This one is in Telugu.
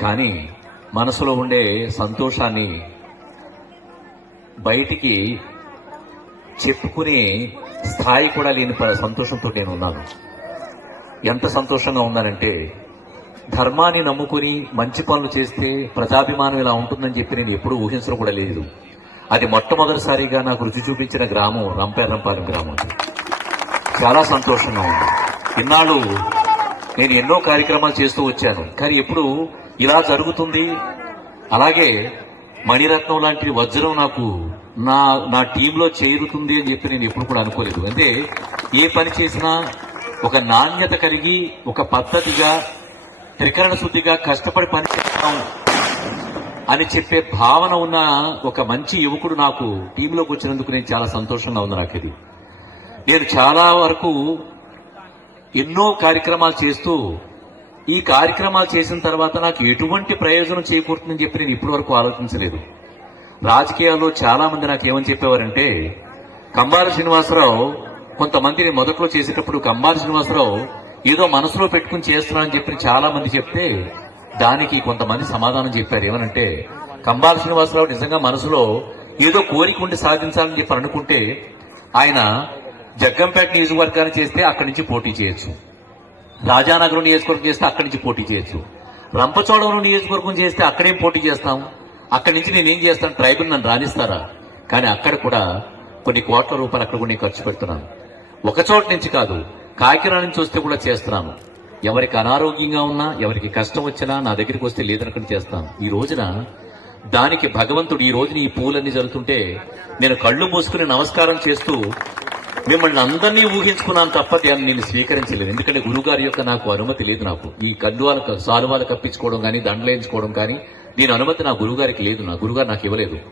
కానీ మనసులో ఉండే సంతోషాన్ని బయటికి చెప్పుకునే స్థాయి కూడా లేని సంతోషంతో నేను ఉన్నాను. ఎంత సంతోషంగా ఉన్నానంటే ధర్మాన్ని నమ్ముకుని మంచి పనులు చేస్తే ప్రజాభిమానం ఇలా ఉంటుందని చెప్పి నేను ఎప్పుడూ ఊహించడం కూడా లేదు. అది మొట్టమొదటిసారిగా నాకు రుచి చూపించిన గ్రామం రంపేరంపాలెం గ్రామం చాలా సంతోషంగా ఉంది. ఇన్నాళ్ళు నేను ఎన్నో కార్యక్రమాలు చేస్తూ వచ్చాను. కానీ ఎప్పుడు ఇలా జరుగుతుంది. అలాగే మణిరత్నం లాంటి వజ్రం నాకు నా నా టీంలో చేరుతుంది అని చెప్పి నేను ఎప్పుడు కూడా అనుకోలేదు. అంటే ఏ పని చేసినా ఒక నాణ్యత కలిగి ఒక పద్ధతిగా త్రికరణ శుద్ధిగా కష్టపడి పనిచేస్తాం అని చెప్పే భావన ఉన్న ఒక మంచి యువకుడు నాకు టీంలోకి వచ్చినందుకు నేను చాలా సంతోషంగా ఉంది నాకు ఇది. నేను చాలా వరకు ఎన్నో కార్యక్రమాలు చేస్తూ ఈ కార్యక్రమాలు చేసిన తర్వాత నాకు ఎటువంటి ప్రయోజనం చేకూరుతుందని చెప్పి నేను ఇప్పటి వరకు ఆలోచించలేదు. రాజకీయాల్లో చాలా మంది నాకు ఏమని చెప్పేవారంటే కంబాల శ్రీనివాసరావు కొంతమందిని మొదట్లో చేసేటప్పుడు కంబాల శ్రీనివాసరావు ఏదో మనసులో పెట్టుకుని చేస్తున్నానని చెప్పి చాలా మంది చెప్తే దానికి కొంతమంది సమాధానం చెప్పారు. ఏమనంటే కంబాల శ్రీనివాసరావు నిజంగా మనసులో ఏదో కోరిక ఉండి సాధించాలని చెప్పి అనుకుంటే ఆయన జగ్గంపేట నియోజకవర్గాన్ని చేస్తే అక్కడి నుంచి పోటీ చేయొచ్చు. రాజానగరం నియోజకవర్గం చేస్తే అక్కడి నుంచి పోటీ చేయొచ్చు. రంపచోడవరం నియోజకవర్గం చేస్తే అక్కడేం పోటీ చేస్తాం? అక్కడి నుంచి నేనేం చేస్తాను? ట్రైబల్ నన్ను రాణిస్తారా? కానీ అక్కడ కూడా కొన్ని కోట్ల రూపాయలు అక్కడ కూడా నేను ఖర్చు పెడుతున్నాను. ఒక చోట నుంచి కాదు కాకినాడ నుంచి వస్తే కూడా చేస్తున్నాను. ఎవరికి అనారోగ్యంగా ఉన్నా ఎవరికి కష్టం వచ్చినా నా దగ్గరికి వస్తే లేదనకుండా చేస్తాను. ఈ రోజున దానికి భగవంతుడు ఈ రోజున ఈ పూలన్నీ జరుగుతుంటే నేను కళ్ళు మూసుకుని నమస్కారం చేస్తూ మిమ్మల్ని అందరినీ ఊహించుకున్నాను తప్ప దాన్ని నేను స్వీకరించలేదు. ఎందుకంటే గురుగారి యొక్క నాకు అనుమతి లేదు నాకు. ఈ కండువాల సాలువాలు కప్పించుకోవడం కానీ దండలేయించుకోవడం కానీ దీని అనుమతి నా గురుగారికి లేదు. నా గురుగారు నాకు ఇవ్వలేదు.